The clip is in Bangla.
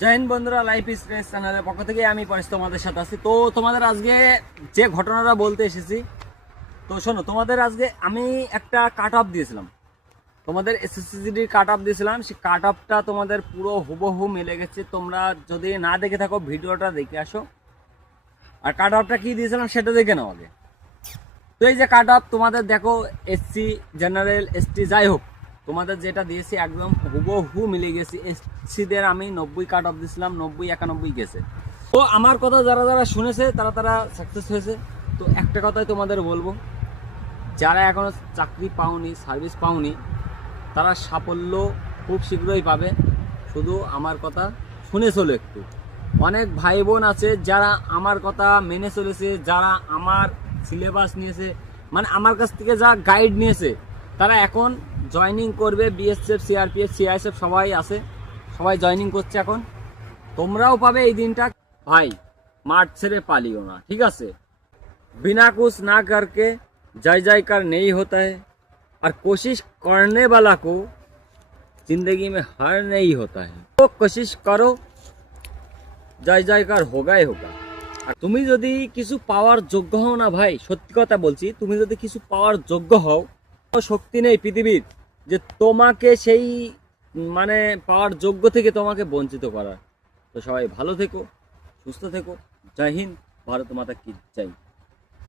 জয় হিন্দ বন্ধুরা, লাইফ স্ট্রেস চ্যানেলের পক্ষ থেকে আমি পরেশ তোমাদের সাথে আছি। তো তোমাদের আজকে যে ঘটনাটা বলতে এসেছি, তো শোনো, তোমাদের আজকে আমি একটা কাট অফ দিয়েছিলাম, তোমাদের এসএসসিজিডির কাট অফ দিয়েছিলাম। সেই কাট অফটা তোমাদের পুরো হুবহু মিলে গেছে। তোমরা যদি না দেখে থাকো ভিডিওটা দেখে আসো, আর কাট অফটা কী দিয়েছিলাম সেটা দেখে নাও আগে। তো এই যে কাট অফ তোমাদের দেখো, এসসি জেনারেল এসটি যাই হোক, তোমাদের যেটা দিয়েছি একদম হুবহু মিলে গেছি। এসসিদের আমি 90 কাট অফ দিয়েছিলাম, 90-91 গেছে। তো আমার কথা যারা যারা শুনেছে তারা তারা সাকসেস হয়েছে। তো একটা কথাই তোমাদের বলবো, যারা এখনও চাকরি পাওনি, সার্ভিস পাওনি, তারা সাফল্য খুব শীঘ্রই পাবে। শুধু আমার কথা শুনে চলো একটু। অনেক ভাই বোন আছে যারা আমার কথা মেনে চলেছে, যারা আমার সিলেবাস নিয়েছে, মানে আমার কাছ থেকে যা গাইড নিয়েছে, তারা এখন জয়নিং করবে। বিএসএফ, সিআরপিএফ, সিআইএসএফ সবাই আছে, সবাই জয়নিং করছে এখন। তোমরাও পাবে এই দিনটা। ভাই, মাঠ ছেড়ে পালিও না, ঠিক আছে? बिना कुछ ना करके जय जयकार नहीं होता है, और कोशिश करने वाला को जिंदगी में हार नहीं होता है। तो कोशिश करो, জয় জয়কার হোগাই হোগা। আর তুমি যদি কিছু পাওয়ার যোগ্য হও না ভাই, সত্যি কথা বলছি, তুমি যদি কিছু পাওয়ার যোগ্য হও, শক্তি নেই পৃথিবীর যে তোমাকে সেই মানে পাওয়ার যোগ্য থেকে তোমাকে বঞ্চিত করার। তো সবাই ভালো থেকো, সুস্থ থেকো। জয় হিন্দ, ভারত মাতা কি জয়।